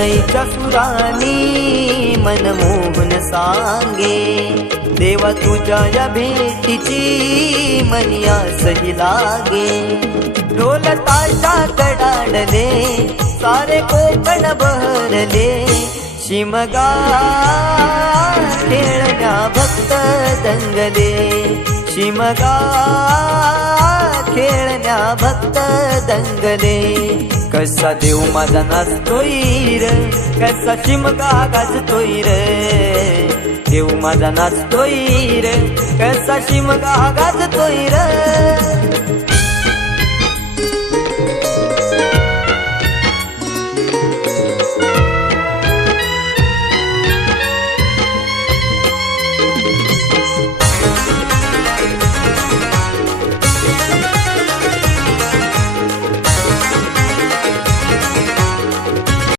शणैच्या सुरानी मनमोहन सांगे, देवा तुझ्या या भेटीची मनी आसही लागे। ढोल ताशा कडाडले सारे कोकण बहरले, शिमगा खेळण्या भक्त दंगले, शिमगा खेळण्या भक्त दंगले। कसा देव माझा नाचतोय र, कसा शिमगा गाजतोय र, देव माझा नाचतोय र, कसा शिमगा गाजतोय र।